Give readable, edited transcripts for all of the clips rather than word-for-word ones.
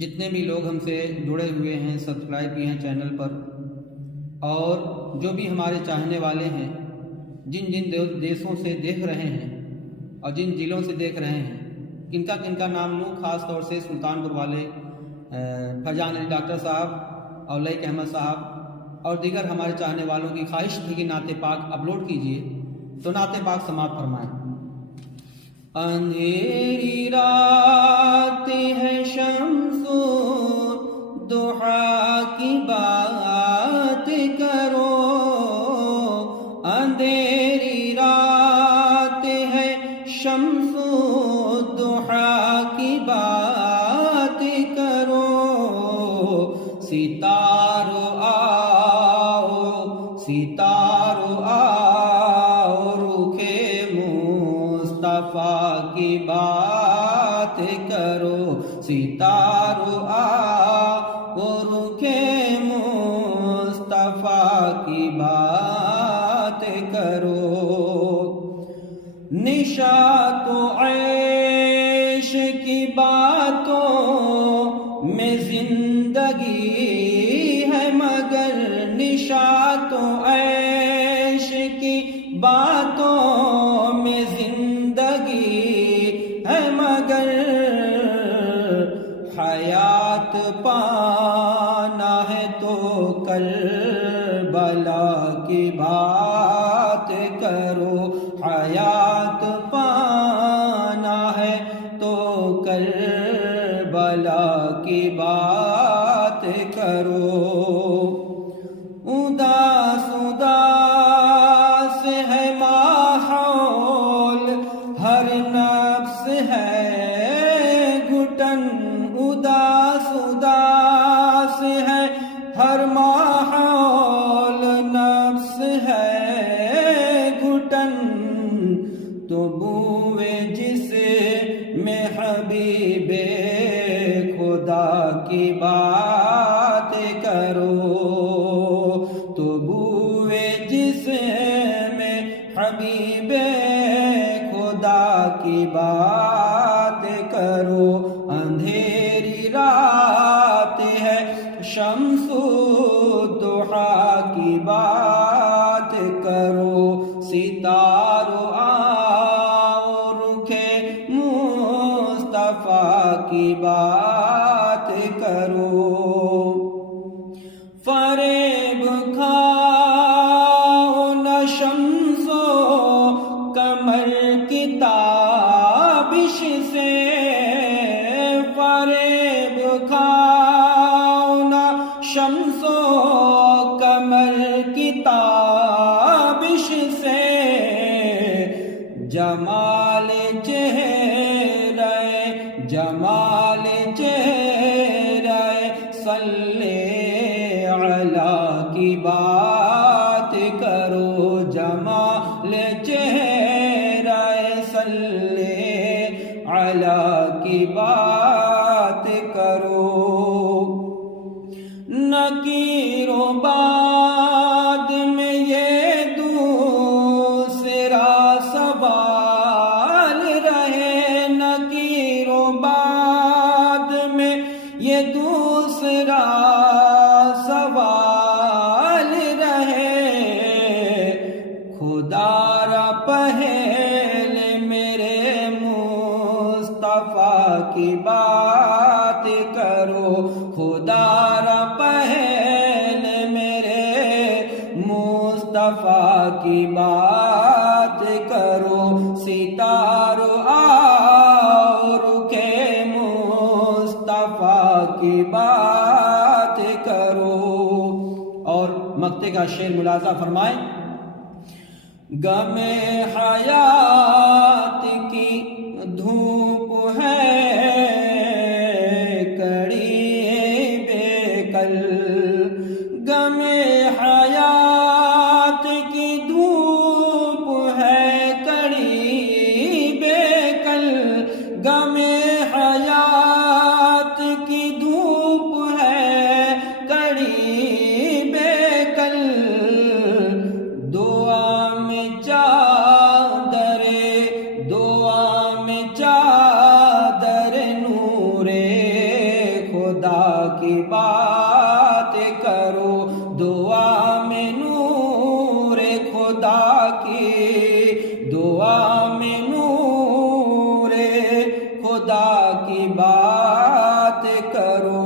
جتنے بھی لوگ ہم سے جڑے ہوئے ہیں، سبسکرائب کیے ہیں چینل پر، اور جو بھی ہمارے چاہنے والے ہیں، جن جن دیشوں سے دیکھ رہے ہیں اور جن ضلعوں سے دیکھ رہے ہیں، کن کا نام لوں؟ خاص طور سے سلطان پور والے فیضان علی ڈاکٹر صاحب اور لئیک احمد صاحب اور دیگر ہمارے چاہنے والوں کی خواہش تھی کہ نعت پاک اپلوڈ کیجئے، تو نعت پاک سماعت فرمائیں۔ اندھیری رات ہے شمس ضحیٰ کی بات کرو، اندھیری رات ہے شمس ضحیٰ کی بات کرو، ستاروں آؤ ستاروں آؤ رخے مصطفیٰ کی بات کرو، ستاروں آؤ رخے مصطفیٰ کی بات کرو، نشاط و عیش کی باتوں میں زندگی ہے، مگر نشاط و عیش کی باتوں میں زندگی ہے، مگر حیات پانا ہے تو کربلا کی بات کرو، حیات پانا ہے تو کربلا کی بات کرو، اداس اداس ہے ماحول، ہر نفس ہے گھٹن، اداس اداس ہے ہر ماحول، نفس ہے گھٹن، تو بوئے جس میں حبیب خدا کی بات کرو، تو بوئے جس میں حبیب خدا کی بات کرو، اندھیری رات ہے شمس ضحیٰ کی بات کرو، ستاروں آؤ رخے مصطفیٰ کی بات کرو، فریب کھاؤ نہ شمس و قمر کی تابش سے، فریب کھاؤ نہ شمس و قمر کی تابش سے، جمال چہرے جمال چہرے صلی علی کی بات کرو، جمال چہرے صلی علی کی بات کرو، نکیر و بعد میں یہ دوسرا سوال رہے، نکیر و بعد میں یہ دوسرا سوال رہے، خدا را پہلے میرے مصطفیٰ کی بات کرو، خدا را پہلے میرے مصطفیٰ کی بات کرو، ستاروں آؤ رخے مصطفیٰ کی بات کرو، اور مقطع کا شعر ملاحظہ فرمائیں، غم حیات کی دھوپ ہے کڑی بے کل، غم حیات کی دھوپ ہے کڑی بے کل، غم حیات کی دھوپ ہے کڑی بے کل، دعا میں چادر کی بات کرو، دعا میں نور خدا کی، دعا میں نور خدا کی بات کرو۔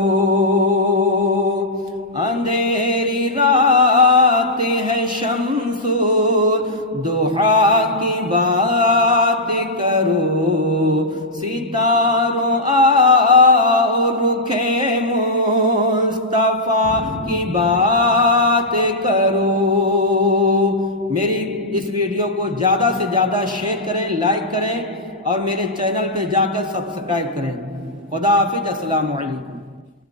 اندھیری رات ہے شمس الضحیٰ کی بات کرو، ستاروں آؤ رخ مصطفیٰ کی بات کرو۔ میری اس ویڈیو کو زیادہ سے زیادہ شیئر کریں، لائک کریں اور میرے چینل پہ جا کر سبسکرائب کریں۔ خدا حافظ، السلام علیکم۔